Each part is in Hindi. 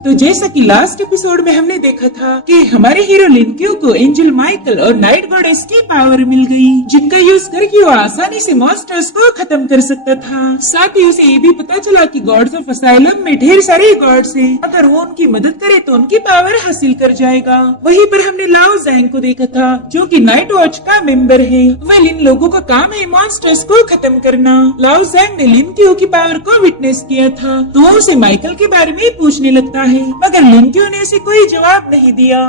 तो जैसा कि लास्ट एपिसोड में हमने देखा था कि हमारे हीरो लिनक्यू को एंजल माइकल और नाइट गॉडेस की पावर मिल गई, जिनका यूज करके वो आसानी से मॉन्स्टर्स को खत्म कर सकता था। साथ ही उसे ये भी पता चला कि गॉड्स ऑफ असाइलम में ढेर सारे गॉड्स हैं, अगर वो उनकी मदद करे तो उनकी पावर हासिल कर जाएगा। वहीं पर हमने लाओ जैंग को देखा था, जो कि नाइट वॉच का मेंबर है। वेल, इन लोगों का काम है मॉन्स्टर्स को खत्म करना। लाओ जैंग ने लिनक्यू की पावर को विटनेस किया था, तो वो उसे माइकल के बारे में पूछने लगता है, मगर लिनक्यू ने उसे कोई जवाब नहीं दिया।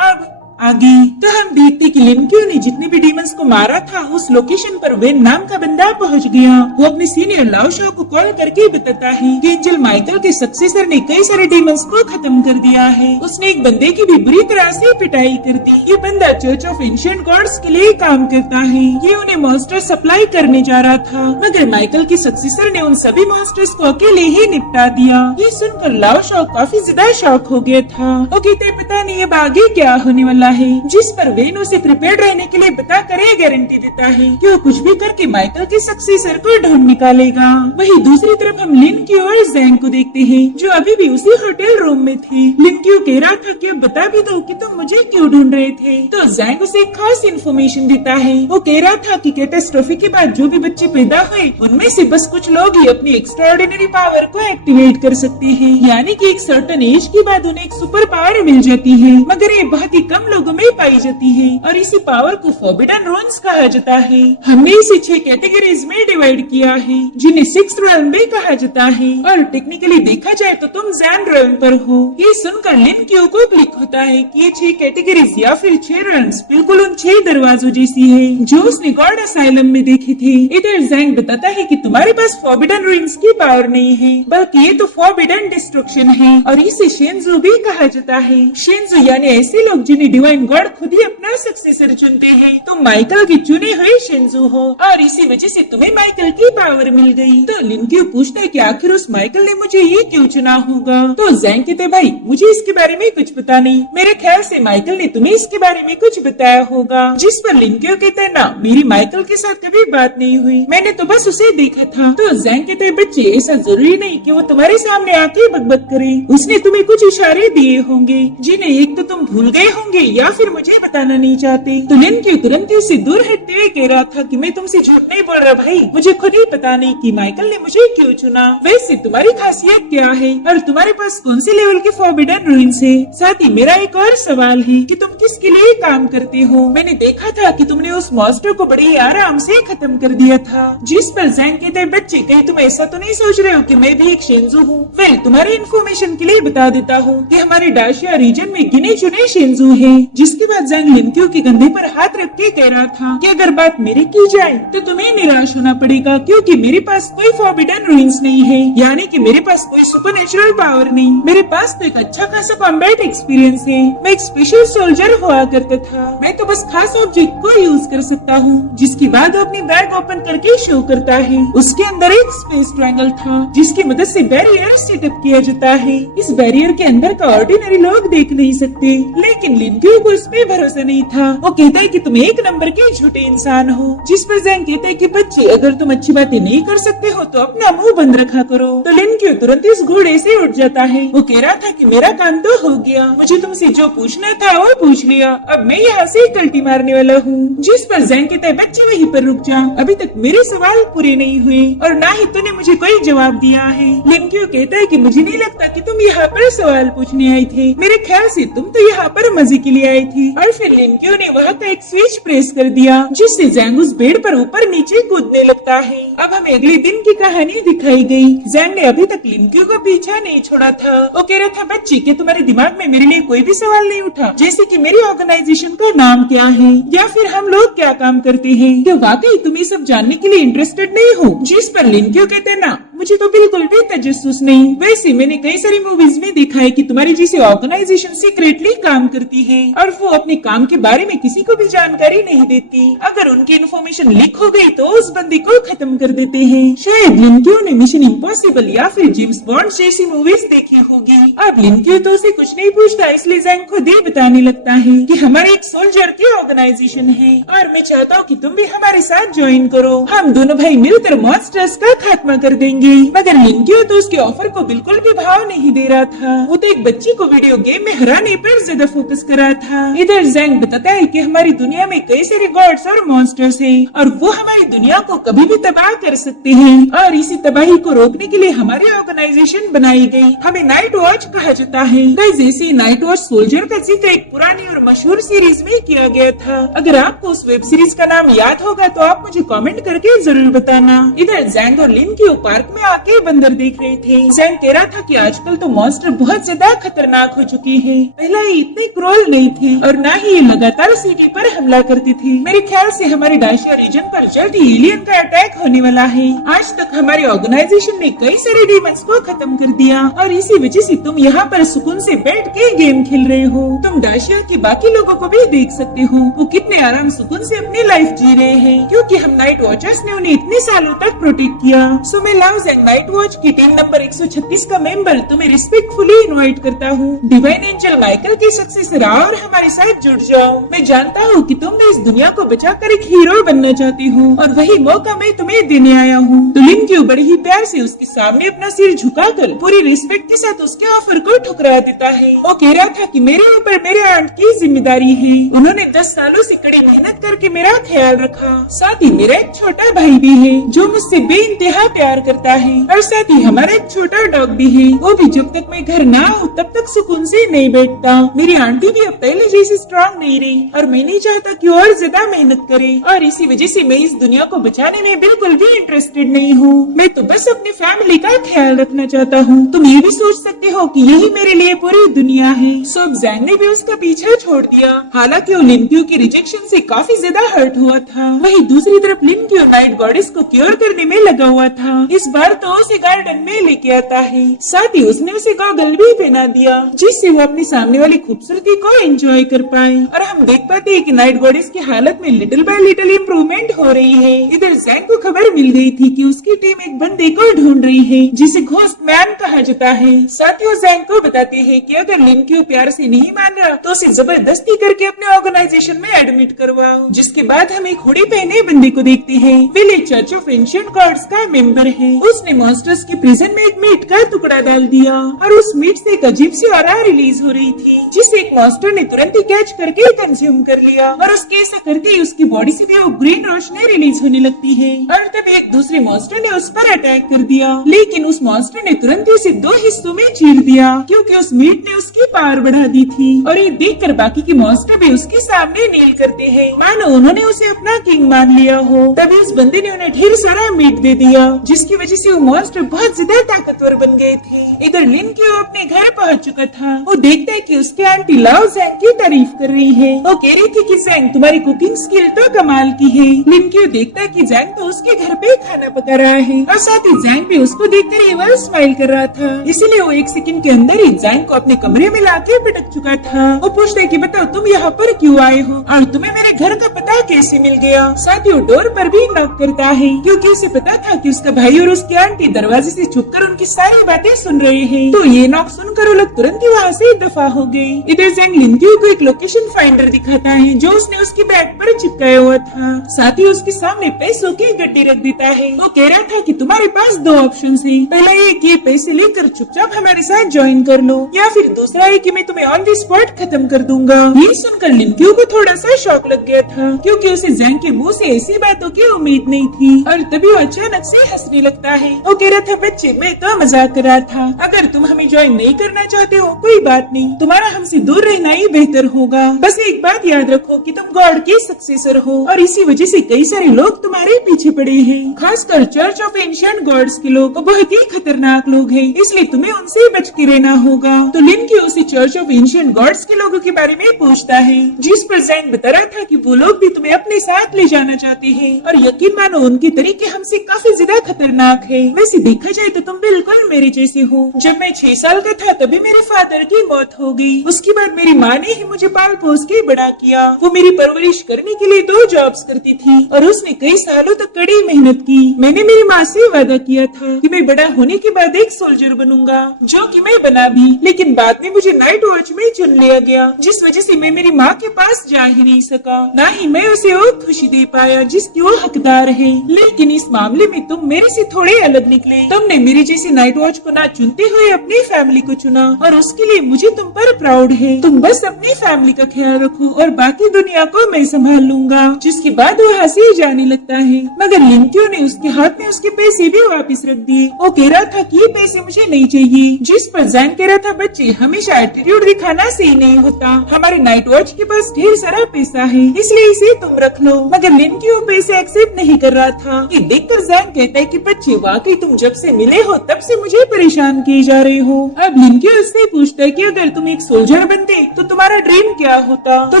अब आगे तो हम देखते कि लिनक्यू ने जितने भी डीमंस को मारा था उस लोकेशन पर वेन नाम का बंदा पहुंच गया। वो अपने सीनियर लाओ शो को कॉल करके बताता है कि एंजल माइकल के सक्सेसर ने कई सारे डीमंस को खत्म कर दिया है। उसने एक बंदे की भी बुरी तरह से पिटाई कर दी। ये बंदा चर्च ऑफ एंशिएंट गॉड्स के लिए काम करता है। ये उन्हें मॉन्स्टर सप्लाई करने जा रहा था, मगर माइकल के सक्सेसर ने उन सभी मॉन्स्टर्स को अकेले ही निपटा दिया। ये सुनकर लाओ शो काफी ज्यादा शॉक हो गया था। वो कहते पता नहीं अब आगे क्या होने वाला है, जिस पर वेन उसे प्रिपेयर रहने के लिए बता कर गारंटी देता है कि वो कुछ भी करके माइकल के सक्सेसर को ढूंढ निकालेगा। वहीं दूसरी तरफ हम लिनक्यू और जैंग को देखते हैं, जो अभी भी उसी होटल रूम में थे। लिनक्यू कह रहा था कि अब बता भी दो कि तुम मुझे क्यों ढूंढ रहे थे, तो जैंग उसे एक खास इन्फॉर्मेशन देता है। वो कह रहा था कि कैटास्ट्रोफी के बाद जो भी बच्चे पैदा हुए उनमें से बस कुछ लोग ही अपनी एक्स्ट्राऑर्डिनरी पावर को एक्टिवेट कर सकते हैं, यानी कि एक सर्टेन एज के बाद उन्हें एक सुपर पावर मिल जाती है, मगर ये बहुत ही कम लोगों में पाई जाती है और इसी पावर को फॉरबिडन रून्स कहा जाता है। हमने इसे 6 कैटेगरीज में डिवाइड किया है, जिन्हें 6th रेल्म भी कहा जाता है, और टेक्निकली देखा जाए तो तुम जैन रेल्म पर हो। ये सुनकर लिनक्यू को क्लिक होता है कि ये 6 कैटेगरीज या फिर 6 रेल्म्स बिल्कुल उन 6 दरवाजों जैसी है जो उसने गॉड असाइलम में देखी थी। इधर जैंग बताता है कि तुम्हारे पास फॉरबिडन रून्स की पावर नहीं है, बल्कि ये तो फॉरबिडन डिस्ट्रक्शन है, और इसे शेंजू भी कहा जाता है। शेंजू यानी ऐसे लोग जिन्हें डिवाइन गॉड खुद ही अपना सक्सेसर चुनते हैं। तुम माइकल के चुने हुए शेंजू हो, और इसी वजह से तुम्हें माइकल की पावर मिल गई। तो लिनक्यू पूछता है कि आखिर उस माइकल ने मुझे ये क्यों चुना होगा। तो जैंग कहते भाई मुझे इसके बारे में कुछ पता नहीं, मेरे ख्याल से माइकल ने तुम्हें इसके बारे में कुछ बताया होगा। जिस पर लिनक्यू कहता है ना, मेरी माइकल के साथ कभी बात नहीं हुई, मैंने तो बस उसे देखा था। तो जैंग कहते हैं बच्चे ऐसा जरूरी नहीं कि वो तुम्हारे सामने आके बकबक करे, उसने तुम्हें कुछ इशारे दिए होंगे जिन्हें एक तो तुम भूल गए होंगे या फिर मुझे बताना नहीं चाहते। तो लिनक्यू तुरंत उससे दूर हटते हुए कह रहा था कि मैं तुमसे झूठ नहीं बोल रहा भाई, मुझे खुद ही पता नहीं कि माइकल ने मुझे क्यों चुना। वैसे तुम्हारी खासियत क्या है और तुम्हारे पास कौन से लेवल के फॉरबिडन रूइंस है। साथ ही मेरा एक और सवाल है कि तुम किसके लिए काम करते हो। मैंने देखा था कि तुमने उस मॉन्स्टर को बड़े ही आराम से खत्म कर दिया था। जिस पर जैंग कहते हैं बच्चे कहीं तुम ऐसा तो नहीं सोच रहे हो कि मैं भी एक शेंजू हूँ। वेल, तुम्हारी इन्फॉर्मेशन के लिए बता देता हूँ कि हमारे डाशिया रीजन में गिने चुने शेंजू है। जिसके बाद जैंग लिनक्यू के कंधे पर हाथ रख के कह रहा था कि अगर बात मेरी की जाए तो तुम्हें निराश होना पड़ेगा, क्योंकि मेरे पास कोई फॉरबिडन रूइंस नहीं है, यानी कि मेरे पास कोई सुपरनेचुरल पावर नहीं। मेरे पास तो एक अच्छा खासा कॉम्बैट एक्सपीरियंस है। मैं एक स्पेशल सोल्जर हुआ करता था। मैं तो बस खास ऑब्जेक्ट को यूज कर सकता हूँ, जिसके बाद वो अपनी बैग ओपन करके शो करता है। उसके अंदर एक स्पेस ट्रायंगल था, जिसकी मदद से बैरियर सेटअप किया जाता है। इस बैरियर के अंदर का ऑर्डिनरी लोग देख नहीं सकते, लेकिन लिनक्यू को इस पे भरोसा नहीं था। वो कहता है कि तुम एक नंबर के झूठे इंसान हो। जिस पर जैंग कहता है कि बच्चे अगर तुम अच्छी बातें नहीं कर सकते हो तो अपना मुंह बंद रखा करो। तो लिनक्यू तुरंत इस घोड़े से उठ जाता है। वो कह रहा था कि मेरा काम तो हो गया, मुझे तुमसे जो पूछना था वो पूछ लिया, अब मैं यहाँ से कल्टी मारने वाला हूँ। जिस पर जैंग कहता है बच्चे वहीं पर रुक जा, अभी तक मेरे सवाल पूरे नहीं हुए और ना ही तूने मुझे कोई जवाब दिया है। लिनक्यू कहता है कि मुझे नहीं लगता कि तुम यहाँ पर सवाल पूछने आए थे, मेरे ख्याल से तुम तो यहाँ पर मजे के लिए आए थे। और फिर लिनक्यू ने वहाँ का एक स्विच प्रेस कर दिया, जिससे जैंग उस बेड पर ऊपर नीचे कूदने लगता है। अब हमें अगले दिन की कहानी दिखाई गई। जैंग ने अभी तक लिनक्यू का पीछा नहीं छोड़ा था। वो कह रहा था बच्ची कि तुम्हारे दिमाग में मेरे लिए कोई भी सवाल नहीं उठा, जैसे कि मेरी ऑर्गेनाइजेशन का नाम क्या है या फिर हम लोग क्या काम करते हैं। क्या वाकई तुम ये सब जानने के लिए इंटरेस्टेड नहीं हो। जिस पर लिनक्यू कहते ना, मुझे तो बिल्कुल भी तजस्सुस नहीं। वैसे मैंने कई सारी मूवीज में देखा है कि तुम्हारी जैसी ऑर्गेनाइजेशन सीक्रेटली काम करती है और वो अपने काम के बारे में किसी को भी जानकारी नहीं देती। अगर उनकी इन्फॉर्मेशन लीक हो गई तो उस बंदी को खत्म कर देते हैं। शायद लिनक्यू ने मिशन इम्पॉसिबल या फिर जेम्स बॉन्ड जैसी मूवीज देखी होगी। अब लिनक्यू तो उसे कुछ नहीं पूछता, इसलिए जैंग खुद ही बताने लगता है कि हमारे एक सोल्जर की ऑर्गेनाइजेशन है और मैं चाहता हूँ कि तुम भी हमारे साथ ज्वाइन करो। हम दोनों भाई मिलकर मॉन्स्टर्स का खात्मा कर देंगे। गई, मगर लिनक्यू तो उसके ऑफर को बिल्कुल भी भाव नहीं दे रहा था। वो तो एक बच्ची को वीडियो गेम में हराने पर ज्यादा फोकस कर रहा था। इधर जैंग बताता है कि हमारी दुनिया में कई सारे गॉड्स और मॉन्स्टर्स हैं और वो हमारी दुनिया को कभी भी तबाह कर सकते हैं, और इसी तबाही को रोकने के लिए हमारी ऑर्गेनाइजेशन बनाई गई। हमें नाइट वॉच कहा जाता है। जैसे नाइट वॉच सोल्जर का जिक्र एक पुरानी और मशहूर सीरीज में किया गया था। अगर आपको उस वेब सीरीज का नाम याद होगा तो आप मुझे कमेंट करके जरूर बताना। इधर जैंग और लिनक्यू पार्क में आके बंदर देख रहे थे। जैंग कह रहा था कि आजकल तो मॉन्स्टर बहुत ज्यादा खतरनाक हो चुके हैं। पहले ये इतने क्रूअल नहीं थे और न ही ये लगातार सिटी पर हमला करते थे। मेरे ख्याल से हमारे डाशिया रीजन पर जल्द ही एलियन का अटैक होने वाला है। आज तक हमारी ऑर्गेनाइजेशन ने कई सारे डीमंस को खत्म कर दिया और इसी वजह से तुम यहाँ पर सुकून से बैठ के गेम खेल रहे हो। तुम डाशिया के बाकी लोगों को भी देख सकते हो, वो कितने आराम सुकून से अपनी लाइफ जी रहे हैं, क्योंकि हम नाइट वॉचर्स ने उन्हें इतने सालों तक प्रोटेक्ट किया। सो मैं लाउज एंड नाइट वॉच की टीम नंबर 136 का मेंबर तुम्हें रिस्पेक्टफुली इनवाइट करता हूँ। डिवाइन एंजल माइकल के सक्सेसर आओ और हमारे साथ जुड़ जाओ। मैं जानता हूँ कि तुम इस दुनिया को बचाकर एक हीरो बनना चाहती हो और वही मौका मैं तुम्हें देने आया हूँ। तो लिनक्यू बड़े ही प्यार से उसके सामने अपना सिर झुकाकर पूरी रिस्पेक्ट के साथ उसके ऑफर को ठुकरा देता है। वो कह रहा था कि मेरे ऊपर मेरे आंट की जिम्मेदारी है। उन्होंने 10 सालों से कड़ी मेहनत करके मेरा ख्याल रखा। साथ ही मेरा एक छोटा भाई भी है जो मुझसे बेइंतहा प्यार करता है, और साथ ही हमारा एक छोटा डॉग भी है। वो भी जब तक मैं घर ना हूँ तब तक सुकून से नहीं बैठता। मेरी आंटी भी अब पहले जैसी स्ट्रॉन्ग नहीं रही और मैं नहीं चाहता कि और ज्यादा मेहनत करे, और इसी वजह से मैं इस दुनिया को बचाने में बिल्कुल भी इंटरेस्टेड नहीं हूँ। मैं तो बस अपनी फैमिली का ख्याल रखना चाहता हूँ। तुम ये भी सोच सकते हो कि यही मेरे लिए पूरी दुनिया है। सो जैंग ने भी उसका पीछा छोड़ दिया। हालांकि वो लिनक्यू की रिजेक्शन से काफी ज्यादा हर्ट हुआ था। वहीं दूसरी तरफ लिनक्यू नाइट गॉडेस को क्योर करने में लगा हुआ था। इस बार तो उसे गार्डन में लेके आता है। साथ ही उसने उसे गॉगल भी पहना दिया जिससे वो अपनी सामने वाली खूबसूरती को एंजॉय कर पाए। और हम देख पाते हैं कि नाइट गॉडेस की हालत में लिटिल बाय लिटिल इम्प्रूवमेंट हो रही है। इधर जैंग को खबर मिल गई थी कि उसकी टीम एक बंदे को ढूंढ रही है जिसे घोस्ट मैन कहा जाता है। साथ ही वो जैंग को बताते हैं कि अगर लिनक्यू प्यार से नहीं मान रहा तो उसे जबरदस्ती करके अपने ऑर्गेनाइजेशन में एडमिट करवाओ। जिसके बाद हम एक हुडी पहने बंदे को देखते हैं। Village church of ancient gods का मेंबर है। उसने मॉन्स्टर्स के प्रिजन में एक मीट का टुकड़ा डाल दिया और उस मीट से एक अजीब सी ऑरा रिलीज हो रही थी जिसे एक मॉन्स्टर ने तुरंत ही कैच करके कंज्यूम कर लिया, और उसके ऐसा करते ही उसकी बॉडी से भी वो ग्रीन रोशनी रिलीज होने लगती है। और तब एक दूसरे मॉन्स्टर ने उस पर अटैक कर दिया, लेकिन उस मॉन्स्टर ने तुरंत ही उसे 2 हिस्सों में चीर दिया क्योंकि उस मीट ने उसकी पावर बढ़ा दी थी। और ये देखकर बाकी के मॉन्स्टर भी उसके सामने नील करते हैं मानो उन्होंने उसे अपना किंग मान लिया हो। तभी उस बंदे ने उन्हें ढेर सारा मीट दे दिया जिसकी वजह से वो मॉन्स्टर बहुत ज्यादा ताकतवर बन गए थे। इधर लिनक्यू अपने घर पहुंच चुका था। वो देखता है कि उसकी आंटी लाओ जैंग की तारीफ कर रही है। वो कह रही थी कि जैंग तुम्हारी कुकिंग स्किल तो कमाल की है। लिनक्यू देखता है कि जैंग तो उसके घर पे खाना पका रहा है और साथ ही जैंग भी उसको देखकर एवल स्माइल कर रहा था। इसीलिए वो 1 सेकंड के अंदर ही जैंग को अपने कमरे में लाके पिटक चुका था। वो पूछता है कि बताओ तुम यहाँ पर क्यों आए हो और तुम्हें मेरे घर का पता कैसे मिल गया। साथ ही वो डोर पर भी नॉक करता है क्योंकि उसे पता था कि उसका भाई और उसकी आंटी दरवाजे से छुपकर उनकी सारी बातें सुन रहे हैं। तो ये नॉक सुनकर वो लोग तुरंत ही वहाँ से दफा हो गए। इधर जैंग लिनक्यू को एक लोकेशन फाइंडर दिखाता है जो उसने उसकी बैग पर चिपकाया हुआ था। साथ ही उसके सामने पैसों की गड्डी रख देता है। वो कह रहा था कि तुम्हारे पास 2 ऑप्शन है। पहला ये कि ये पैसे लेकर चुपचाप हमारे साथ ज्वाइन कर लो, या फिर दूसरा है कि मैं तुम्हें ऑन द स्पॉट खत्म कर दूंगा। ये सुनकर लिनक्यू को थोड़ा सा शॉक लग गया था क्योंकि उसे जैंग के मुंह से ऐसी बातों की उम्मीद नहीं थी, और तभी वो अचानक से हंसने लगता है। वो कह रहा था बच्चे मैं तो मजाक कर रहा था, अगर तुम हमें ज्वाइन नहीं करना चाहते हो कोई बात नहीं, तुम्हारा हमसे दूर रहना ही बेहतर होगा। बस एक बात याद रखो कि तुम गॉड के सक्सेसर हो और इसी वजह से कई सारे लोग तुम्हारे पीछे पड़े हैं। खासकर चर्च ऑफ एंशिएंट गॉड्स के लोग बहुत ही खतरनाक लोग हैं, इसलिए तुम्हें उनसे बच के रहना होगा। तो लिनक्यू उसे चर्च ऑफ एंशिएंट गॉड्स के लोगों के बारे में पूछता है, जिस पर जैंग बता रहा था कि वो लोग भी तुम्हें अपने साथ ले जाना चाहते हैं, और यकीन मानो उनके तरीके हमसे काफी ज्यादा खतरनाक है। वैसे देखा जाए तो तुम बिल्कुल मेरे जैसे हो। जब मैं 6 साल का था तभी मेरे फादर की मौत हो गई। उसके बाद मेरी माँ ने ही मुझे पाल पोस के बड़ा किया। वो मेरी परवरिश करने के लिए 2 जॉब्स करती थी और उसने कई सालों तक कड़ी मेहनत की। मैंने मेरी माँ से वादा किया था कि मैं बड़ा होने के बाद एक सोल्जर बनूंगा, जो कि मैं बना भी। लेकिन बात बाद में मुझे नाइट वॉच में चुन लिया गया, जिस वजह से मैं मेरी माँ के पास जा ही नहीं सका, ना ही मैं उसे वो खुशी दे पाया जिसकी वो हकदार है। लेकिन इस मामले में तुम मेरे से थोड़े अलग निकले। तुमने मेरे जैसे नाइट वॉच को ना चुनते हुए अपनी फैमिली को चुना और उसके लिए मुझे तुम पर प्राउड है। तुम बस अपनी फैमिली का ख्याल रखो और बाकी दुनिया को मैं संभाल लूंगा। जिसके बाद वो हंसी जाने लगता है, मगर लिंक्यो ने उसके हाथ में उसके पैसे भी वापस रख दिए। वो कह रहा था कि ये पैसे मुझे नहीं चाहिए, जिस पर जैंग कह रहा था बच्चे हमेशा एटीट्यूड दिखाना सही नहीं होता, हमारे नाइट वॉच के पास ढेर सारा पैसा है इसलिए इसे तुम रख लो। मगर लिंक्यो पैसे एक्सेप्ट नहीं कर रहा था। ये देखकर जैंग कहता है कि बच्चे वाकई तुम जब से मिले हो तब से मुझे परेशान किए जा रहे हो। अब लिंक्यो उससे पूछता है कि अगर तुम एक सोल्जर बनते तो तुम्हारा ड्रीम क्या होता। तो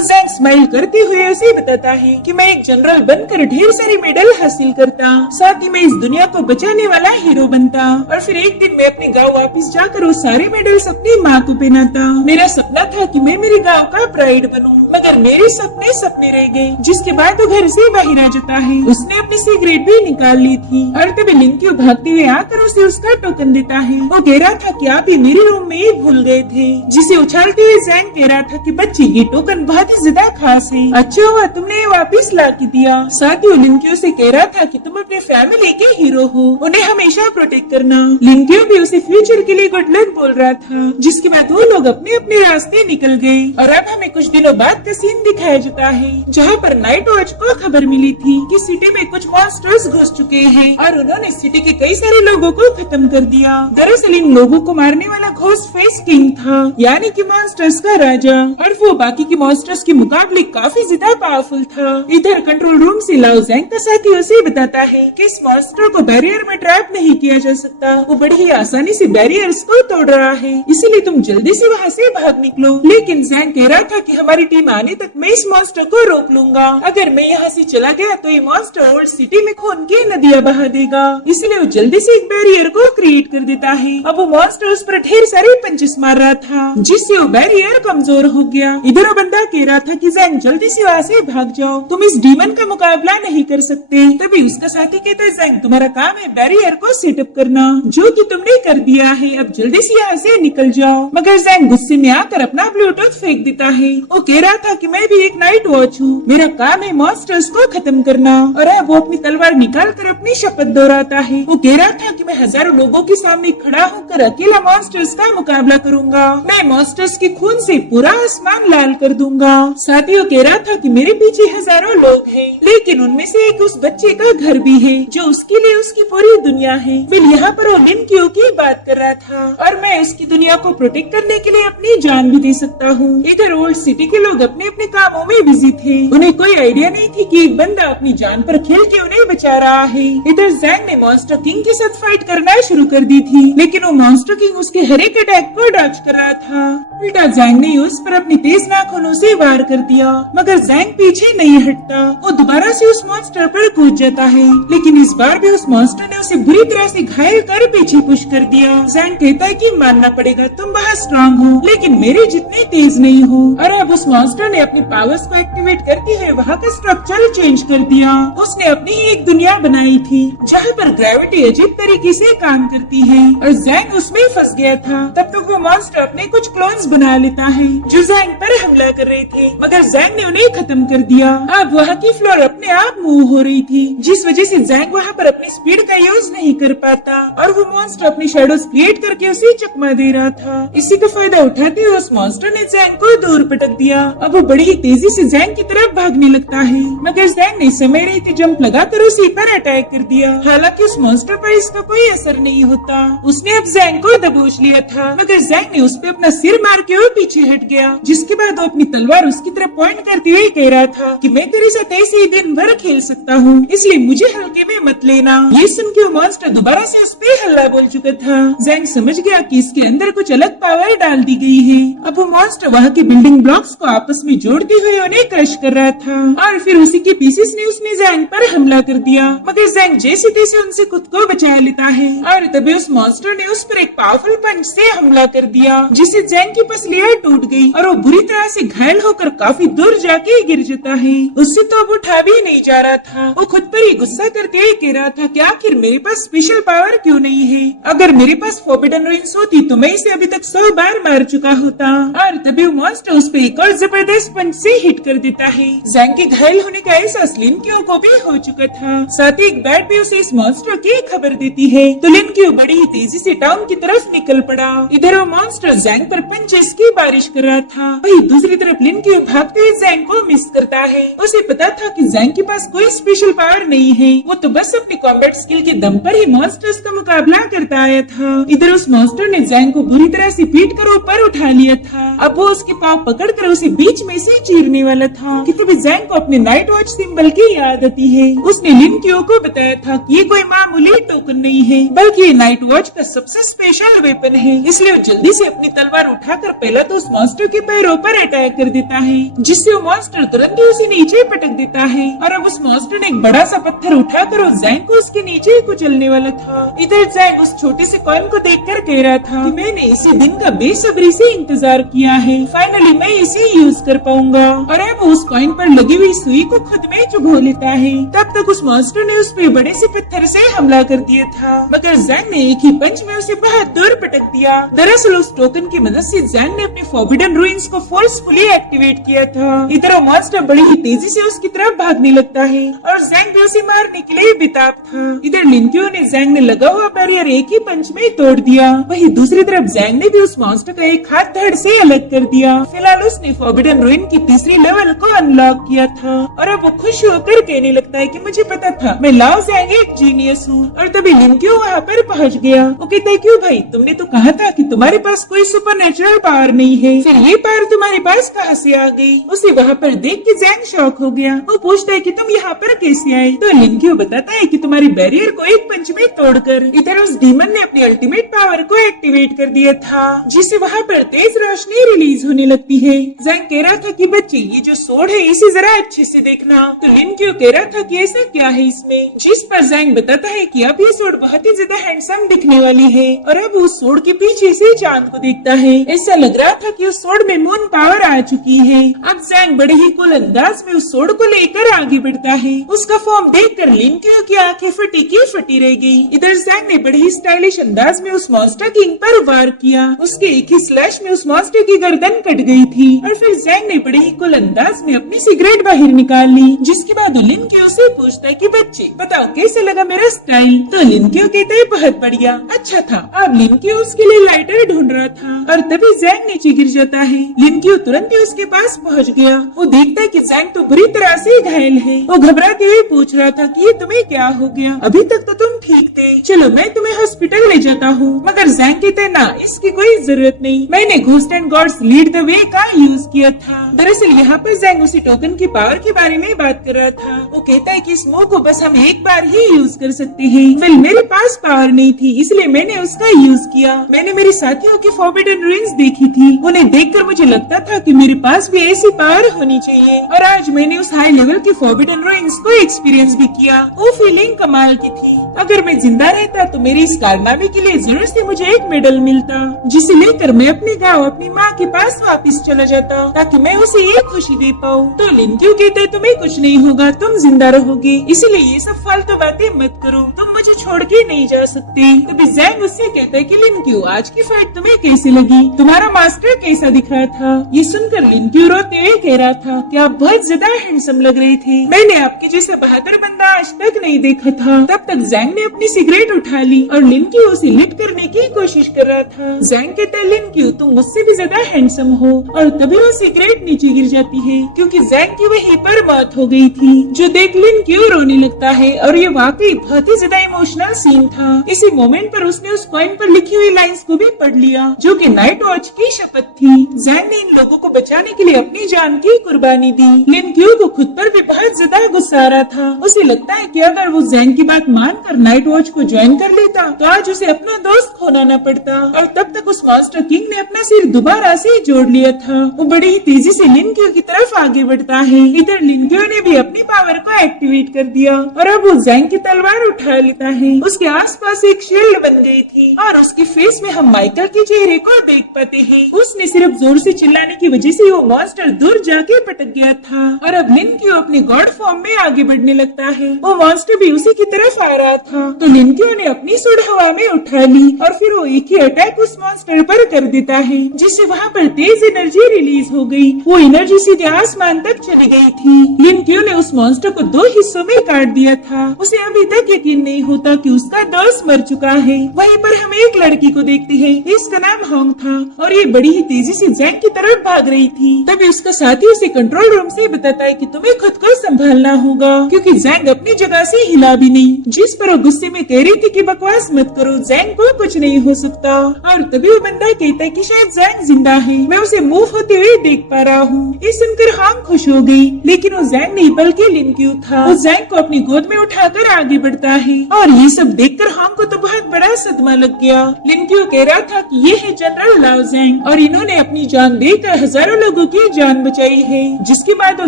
जैंग स्माइल करते हुए उसे बताता है कि मैं एक जनरल बनकर ढेर सारे मेडल हासिल करता, साथ ही मैं इस दुनिया को बचाने वाला हीरो बनता और फिर एक दिन मैं अपने गाँव वापस जाकर वो सारे मेडल्स अपनी माँ को पहनाता। मेरा सपना था कि मैं मेरे गाँव का प्राइड बनूं, मगर मेरे सपने सपने रह गए। जिसके बाद वो घर से बाहर आ जाता है। उसने अपनी सिगरेट भी निकाल ली थी और तभी लिंक्यो भागते हुए आकर उसे उसका टोकन देता है। वो कह रहा था कि आप ही मेरे रूम में ही भूल गए थे, जिसे उछालते हुए जैंग कह रहा था कि बच्चे ये टोकन बहुत ही ज्यादा खास है, अच्छा हुआ तुमने वापिस ला के दिया। साथ ही लिंक्यो से कह रहा था कि तुम अपने फैमिली के हीरो हो, उन्हें हमेशा प्रोटेक्ट करना। लिंक्यो भी उसे फ्यूचर के लिए गुड लक बोल रहा था। जिसके बाद वो लोग अपने अपने रास्ते निकल गए और अब हमें कुछ दिनों बाद का सीन दिखाया जाता है, जहाँ पर नाइट वॉच को खबर मिली थी कि सिटी में कुछ मॉन्स्टर्स घुस चुके हैं और उन्होंने सिटी के कई सारे लोगों को खत्म कर दिया। दरअसल इन लोगों को मारने वाला घोस्ट फेस किंग था, यानी कि मॉन्स्टर्स का राजा, और वो बाकी के मॉन्स्टर्स के मुकाबले काफी ज्यादा पावरफुल था। इधर कंट्रोल रूम से लाओ जैंग का साथी उसे बताता है कि इस मॉन्स्टर को बैरियर में ट्रैप नहीं किया जा सकता, वो बड़ी ही आसानी से बैरियर्स को तोड़ रहा है, इसीलिए तुम जल्दी से वहाँ से भाग निकलो। लेकिन जैंग कह रहा था कि हमारी टीम आने तक मैं इस मॉन्स्टर को रोक लूंगा, अगर मैं यहाँ से चला गया तो ये मॉन्स्टर ओल्ड सिटी में खून की नदियाँ बहा देगा, इसलिए वो जल्दी से एक बैरियर को क्रिएट कर देता है। अब वो मॉन्स्टर उस पर ढेर सारे पंचेस मार रहा था, जिससे वो बैरियर कमजोर हो गया। इधर वो बंदा कह रहा था कि जैंग जल्दी से वहाँ से भाग जाओ, तुम इस डीमन का मुकाबला नहीं कर सकते। तभी उसका साथी कहता है जैंग तुम्हारा काम है बैरियर को सेटअप करना, जो कि तुमने कर दिया है, अब जल्दी से यहाँ से निकल जाओ। मगर जैंग गुस्से में आकर अपना ब्लूटूथ फेंक देता है। वो कह रहा था कि मैं भी एक नाइट वॉच हूँ, मेरा काम है मॉन्स्टर्स को खत्म करना, और अब वो अपनी तलवार निकाल कर अपनी शपथ दोहराता है। वो कह रहा था कि मैं हजारों लोगों के सामने खड़ा होकर अकेला मॉन्स्टर्स का मुकाबला करूंगा, मैं मॉन्स्टर्स के खून से पूरा आसमान लाल कर दूंगा। साथ ही वो कह रहा था कि मेरे पीछे हजारों लोग हैं, लेकिन उनमें से एक उस बच्चे का घर भी है जो उसके लिए उसकी पूरी दुनिया है। फिर यहाँ पर वो लिंक्यो की बात कर रहा था और मैं उसकी दुनिया को प्रोटेक्ट करने के लिए अपनी जान भी दे सकता हूँ। इधर ओल्ड सिटी के लोग अपने अपने कामों में बिजी थे, उन्हें कोई आइडिया नहीं थी कि एक बंदा अपनी जान पर खेल के उन्हें बचा रहा है। इधर जैंग ने मॉन्स्टर किंग के साथ फाइट करना शुरू कर दी थी, लेकिन वो मॉन्स्टर किंग उसके हर एक अटैक को डॉज कर रहा था। उल्टा जैंग ने उस पर अपनी तेज नाखूनों से वार कर दिया, मगर जैंग पीछे नहीं हटता। वो दोबारा से उस मॉन्स्टर पर कूद जाता है, लेकिन इस बार भी उस मॉन्स्टर ने उसे बुरी तरह से घायल कर पीछे पुश कर दिया। जैंग कहता है कि मानना पड़ेगा तुम बहुत स्ट्रांग हो, लेकिन मेरे जितने तेज नहीं हो। और अब उस मॉन्स्टर ने अपनी पावर्स को एक्टिवेट करते हुए वहाँ का स्ट्रक्चर चेंज कर दिया। उसने अपनी ही एक दुनिया बनाई थी जहाँ पर ग्रेविटी अजीब तरीके से काम करती है, और जैंग उसमें फंस गया था। तब तक वो मॉन्स्टर अपने कुछ क्लोन्स बना लेता है जो जैंग पर हमला कर रहे थे, मगर जैंग ने उन्हें खत्म कर दिया। अब वहाँ की फ्लोर अपने आप मूव हो रही थी, जिस वजह से जैंग वहाँ पर अपनी स्पीड का यूज नहीं कर पाता, और वो मॉन्स्टर अपनी शैडोज क्रिएट करके उसे चकमा दे रहा था। इसी का फायदा उठाते हुए उस मॉन्स्टर ने जैंग को दूर पटक दिया। अब वो बड़ी ही तेजी से जैंग की तरफ भागने लगता है, मगर जैंग ने समय रहते जंप लगाकर उसी पर अटैक कर दिया। हालांकि उस मॉन्स्टर पर इसका कोई असर नहीं होता, उसने अब जैंग को दबोच लिया था, मगर जैंग ने उस पर अपना सिर मार के वो पीछे हट गया। जिसके बाद वो अपनी तलवार उसकी तरफ पॉइंट करते हुए कह रहा था कि मैं तेरे साथ ऐसे ही दिन भर खेल सकता हूँ, इसलिए मुझे हल्के में मत लेना। ये सुन के वो मॉन्स्टर दोबारा से उस पे हल्ला बोल चुका था। जैंग समझ गया कि इसके अंदर कुछ अलग पावर डाल दी गई है। अब वो मॉन्स्टर वहाँ के बिल्डिंग ब्लॉक्स को आपस में जोड़ते हुए उन्हें क्रश कर रहा था, और फिर उसी के पीसेस ने उसने जैंग पर हमला कर दिया। मगर जैंग जैसे तैसे उनसे खुद को बचा लेता है, और तभी उस मॉन्स्टर ने उस पर एक पावरफुल पंच से हमला कर दिया, जिससे जैंग की पसलियां टूट गई और वो बुरी तरह से घायल होकर काफी दूर जाके गिर जाता है। उससे तो अब उठा भी नहीं जा रहा था। वो खुद पर ही गुस्सा करते हुए कह रहा था कि आखिर मेरे पास स्पेशल पावर क्यों नहीं है? अगर मेरे पास फॉरबिडन रिंग्स होती तो मैं इसे अभी तक 100 100 बार मार चुका होता और तभी वो मॉन्स्टर उस पे एक और जबरदस्त पंच से हिट कर देता है। जैंग के घायल होने का एहसास लिनक्यू को भी हो चुका था। साथ ही एक बैट भी उसे इस मॉन्स्टर की खबर देती है तो लिनक्यू बड़ी ही तेजी से टाउन की तरफ निकल पड़ा। इधर वो मॉन्स्टर जैंग पर पंचेस की बारिश कर रहा था, वही दूसरी तरफ लिनक्यू भागते हुए जैंग को मिस करता है। उसे पता था कि जैंग के पास कोई स्पेशल पावर नहीं है, वो तो बस अपनी कॉम्बैट स्किल के दम पर ही मॉन्स्टर्स का मुकाबला करता आया था। इधर उस मॉन्स्टर ने जैंग को बुरी तरह से पीट कर ऊपर उठा लिया था। अब वो उसके पाँव पकड़कर उसे बीच में से चीरने वाला था कि तभी जैंग को अपने नाइट वॉच सिंबल की याद आती है। उसने लिनक्यू को बताया था कि ये कोई मामूली टोकन नहीं है बल्कि ये नाइट वॉच का सबसे स्पेशल वेपन है। इसलिए वो जल्दी से अपनी तलवार उठाकर पहला तो उस मॉन्स्टर के पैरों पर अटैक कर देता है, जिससे वो मॉन्स्टर तुरंत ही उसे नीचे पटक देता है। और अब उस मॉन्स्टर ने एक बड़ा सा पत्थर उठाकर उस जैंग को उसके नीचे कुचलने वाला था। इधर जैंग उस छोटे से कॉइन को देखकर कह रहा था कि मैंने इसी दिन का बेसब्री से इंतजार किया है, फाइनली मैं इसे यूज कर पाऊंगा। और अब उस कॉइन पर लगी हुई सुई को खुद में चुभो लेता है। तब तक उस मॉन्स्टर ने उस पे बड़े से पत्थर से हमला कर दिया था, मगर जैंग ने एक ही पंच में उसे बहुत दूर पटक दिया। दरअसल उस टोकन की मदद से जैंग ने अपने फॉरबिडन रूइंस को फोर्सफुली एक्टिवेट किया था। इधर वो मॉन्स्टर बड़ी ही तेजी से उसकी तरफ भागने लगता है और जैंग भी उसे मारने के लिए बेताब था। इधर लिनक्यू ने जैंग ने लगा हुआ बैरियर एक ही पंच में तोड़ दिया, वही दूसरी तरफ जैंग ने भी उस मॉन्स्टर का एक हाथ धड़ से अलग कर दिया। फिलहाल उसने फॉरबिडन रूइन की तीसरी लेवल को अनलॉक किया था और अब वो खुश होकर कहने लगता है कि मुझे पता था मैं लाओ जैंग एक जीनियस हूँ। और तभी लिनक्यू वहाँ पर पहुँच गया। वो कहता है क्यों भाई, तुमने तो कहा था कि तुम्हारे पास कोई सुपरनेचुरल पावर नहीं है, फिर ये पावर तुम्हारे पास कहाँ से आ गई? उसे वहाँ पर देख के जैंग शॉक हो गया। वो पूछता है कि तुम यहाँ पर कैसे आए? तो लिनक्यू बताता है कि तुम्हारी बैरियर को एक पंच में तोड़कर इधर उस डीमन ने अपनी अल्टीमेट पावर को एक्टिवेट कर दिया था, जिससे वहाँ पर तेज रोशनी रिलीज होने लगती है। जैंग कह रहा था कि बच्चे ये जो सोड है इसे जरा अच्छे से देखना। तो लिनक्यू कह रहा था कि ऐसा क्या है इसमें, जिस पर जैंग बताता है कि अब ये सोड बहुत ही ज्यादा हैंडसम दिखने वाली है। और अब उस सोड के पीछे से चांद को देखता है, ऐसा लग रहा था कि उस सोड में मून पावर आ चुकी है। अब जैंग बड़े ही कूल अंदाज में उस सोड को लेकर आगे बढ़ता है। उसका फॉर्म देखकर लिनक्यू की आंखें फटी की फटी रह गई। इधर जैंग ने बड़े ही स्टाइलिश अंदाज में उस मॉन्स्टर किंग पर वार किया। उसके एक ही स्लैश में उस मॉन्स्टर की गर्दन कट गई थी और फिर जैंग ने बड़े ही कूल अंदाज में अपनी सिगरेट बाहर निकाल ली, जिसके बाद लिनक्यू से पूछता है कि बच्चे बताओ कैसे लगा मेरा स्टाइल? तो लिनक्यू कहता है बहुत बढ़िया, अच्छा था। अब लिनक्यू उसके लिए लाइटर ढूंढ रहा था और तभी जैंग नीचे गिर जाता है। लिनक्यू तुरंत ही उसके पास पहुंच गया। वो देखता है कि जैंग तो बुरी तरह से घायल है। वो घबराते हुए पूछ रहा था कि ये तुम्हें क्या हो गया? अभी तक तो तुम ठीक थे, चलो मैं तुम्हें हॉस्पिटल ले जाता हूँ। मगर जैंग कहता है ना, इसकी कोई जरूरत नहीं, मैंने ghost and gods lead the way का यूज किया था। दरअसल यहाँ पर जैंग उसी टोकन की पावर के बारे में बात कर रहा था। वो कहता है कि इस मूव को बस हम एक बार ही यूज कर सकते हैं। वेल मेरे पास पावर नहीं थी इसलिए मैंने उसका यूज किया। मैंने मेरे साथियों की फॉरबिडन रूइंस देखी थी, उन्हें देखकर मुझे लगता था कि मेरे पास भी ऐसी पावर होनी चाहिए और आज मैंने उस हाई लेवल की फॉरबिडन रूइंस को एक्सपीरियंस भी किया। वो फीलिंग कमाल की थी। अगर मैं जिंदा रहता तो मेरे इस कारनामे के लिए जरूर से मुझे एक मेडल मिलता, जिसे लेकर मैं अपने गाँव अपनी माँ के पास वापस चला जाता ताकि मैं उसे ये खुशी दे पाऊँ। तो लिनक्यू कहते तुम्हें कुछ नहीं होगा, तुम जिंदा रहोगे, इसलिए ये सब फालतू बातें मत करो, तुम मुझे छोड़ के नहीं जा सकते। तभी जैंग उससे कहता है कि लिनक्यू आज की फाइट तुम्हें कैसी लगी? तुम्हारा मास्टर कैसा दिख रहा था? ये सुनकर लिनक्यू रोते हुए कह रहा था कि आप बहुत ज्यादा हैंडसम लग रहे थे, मैंने आपके जैसा बहादुर बंदा आज तक नहीं देखा था। तब तक जैंग ने अपनी सिगरेट उठा ली और लिनक्यू उसे लिट करने की कोशिश कर रहा था। जैंग कहता है लिनक्यू तुम मुझसे भी ज्यादा हैंडसम हो, और तभी वो सिगरेट नीचे गिर जाती है क्योंकि जैंग की वहीं पर मौत हो गई थी, जो देख लिनक्यू रोने लगता है। और ये वाकई बहुत ही ज्यादा इमोशनल सीन था। इसी मोमेंट पर उसने उस कॉइन पर लिखी हुई लाइंस को भी पढ़ लिया, जो कि नाइट वॉच की शपथ थी। जैंग ने इन लोगों को बचाने के लिए अपनी जान की कुर्बानी दी। लिनक्यू को खुद पर भी बहुत ज्यादा गुस्सा आ रहा था। उसे लगता है कि अगर वो जैंग की बात मानकर नाइट वॉच को ज्वाइन कर लेता तो आज उसे अपना दोस्त खोना न पड़ता। और तब तक उस मॉन्स्टर किंग ने अपना सिर दोबारा से जोड़ लिया था। वो बड़ी ही तेजी से लिनक्यू की तरफ आगे बढ़ता है। इधर लिनक्यू ने भी अपनी पावर को एक्टिवेट कर दिया और अब वो जैंग की तलवार उठा लेता है। उसके आसपास एक शील्ड बन गई थी और उसकी फेस में हम माइकल के चेहरे को देख पाते हैं। उसने सिर्फ जोर से चिल्लाने की वजह से वो मॉन्स्टर दूर जाके पटक गया था और अब लिनक्यू अपने गॉड फॉर्म में आगे बढ़ने लगता है। वो मॉन्स्टर भी उसी की तरफ आ रहा था। तो लिनक्यू ने अपनी सूंड हवा में उठा ली और फिर वो एक ही अटैक उस मॉन्स्टर पर कर देता है, जिससे वहाँ पर तेज एनर्जी रिलीज हो गई। वो एनर्जी सीधे आसमान तक चली गई थी। लिनक्यू ने उस मॉन्स्टर को 2 हिस्सों में काट दिया था। उसे अभी तक यकीन नहीं होता कि उसका दोस्त मर चुका है। वहीं पर हम एक लड़की को देखते हैं, इसका नाम होंग था और ये बड़ी ही तेजी से जैंग की तरफ भाग रही थी। तभी उसका साथी उसे कंट्रोल रूम से बताता है कि तुम्हें खुद को संभालना होगा, क्योंकि जैंग अपनी जगह से हिला भी नहीं। जिस पर वो गुस्से में कह रही थी कि बकवास मत करो, जैंग को कुछ नहीं हो सकता। और तभी वो बंदा कहता है कि शायद जैंग जिंदा है, मैं उसे मूव होते हुए देख पा रहा हूँ। ये सुनकर होंग खुश हो गई, लेकिन वो जैंग नहीं बल्कि लिनक्यू था। वो जैंग को अपनी गोद में उठाकर आगे बढ़ता है और ये सब देखकर होंग को तो बहुत बड़ा सदमा लग गया। लिनक्यू कह रहा था कि ये है जनरल लाओ जैंग और इन्होंने अपनी जान देकर हजारों लोगों की जान बचाई है। जिसके बाद वो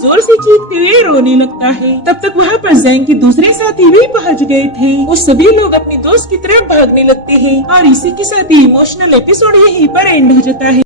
जोर से चीखते हुए रोने लगता है। तब तक वहाँ पर जैंग के दूसरे साथी भी पहुँच गए थे। वो सभी लोग अपने दोस्त की तरफ भागने लगते हैं और इसी के साथ इमोशनल एपिसोड यहीं पर एंड हो जाता है।